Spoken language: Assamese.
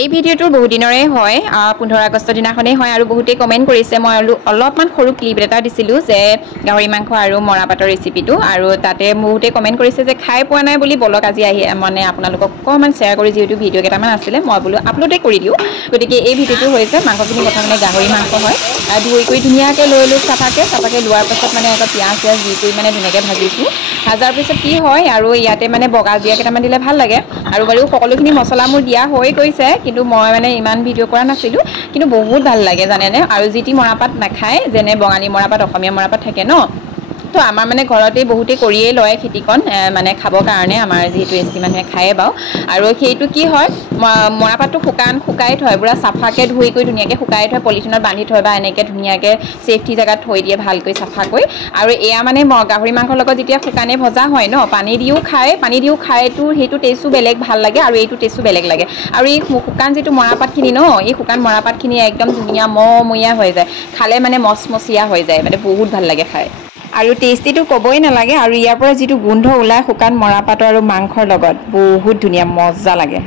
এই ভিডিঅ'টো বহুত দিনৰে হয় 15 আগষ্ট দিনাখনেই হয় আৰু বহুতে কমেন্ট কৰিছে মই অলপমান সৰু ক্লিপ এটা দিছিলো যে গাহৰি মাংস আৰু মৰাপাটৰ ৰেচিপিটো আৰু তাতে বহুতে কমেন্ট কৰিছে যে খাই পোৱা নাই বুলি বলক আজি আহি মানে আপোনালোকক অকমান শেয়াৰ কৰি যেহেতু ভিডিঅ' কেইটামান আছিলে মই বোলো আপলোডে কৰি দিওঁ গতিকে এই ভিডিঅ'টো হৈছে মাংসখিনি প্ৰথমে গাহৰি মাংস হয় ধুই কৰি ধুনীয়াকৈ লৈ চাফাকৈ লোৱাৰ পাছত মানে আকৌ পিঁয়াজ দি কৰি মানে ধুনীয়াকৈ ভাজিছোঁ ভাজাৰ পিছত কি হয় আৰু ইয়াতে মানে বগা জিৰা কেইটামান দিলে ভাল লাগে আৰু বাৰু সকলোখিনি মছলা মোৰ দিয়া হৈ গৈছে কিন্তু মই মানে ইমান ভিডিঅ' কৰা নাছিলোঁ কিন্তু বহুত ভাল লাগে জানেনে আৰু যিটি মৰাপাট নাখায় যেনে বঙালী মৰাপাট অসমীয়া মৰাপাট থাকে ন তো আমাৰ মানে ঘৰতে বহুতে কৰিয়ে লয় খেতিকণ মানে খাবৰ কাৰণে আমাৰ যিহেতু এছটি মানুহে খায়ে বাৰু আৰু সেইটো কি হয় মৰাপাটটো শুকাই থয় পুৰা চাফাকৈ ধুই কৰি ধুনীয়াকৈ শুকাই থয় পলিথিনত বান্ধি থয় বা এনেকৈ ধুনীয়াকৈ ছেফটি জেগাত থৈ দিয়ে ভালকৈ চাফাকৈ আৰু এয়া মানে গাহৰি মাংসৰ লগত যেতিয়া শুকানে ভজা হয় ন পানী দিও খায়তো সেইটো টেষ্টো বেলেগ ভাল লাগে আৰু এইটো টেষ্টো বেলেগ লাগে আৰু এই শুকান যিটো মৰাপাটখিনি ন এই শুকান মৰাপাটখিনি একদম ধুনীয়া মমীয়া হৈ যায় খালে মানে মচমচীয়া হৈ যায় মানে বহুত ভাল লাগে খাই আৰু টেষ্টিটো ক'বই নালাগে আৰু ইয়াৰ পৰা যিটো গোন্ধ ওলাই শুকান মৰাপাটৰ আৰু মাংসৰ লগত বহুত ধুনীয়া মজা লাগে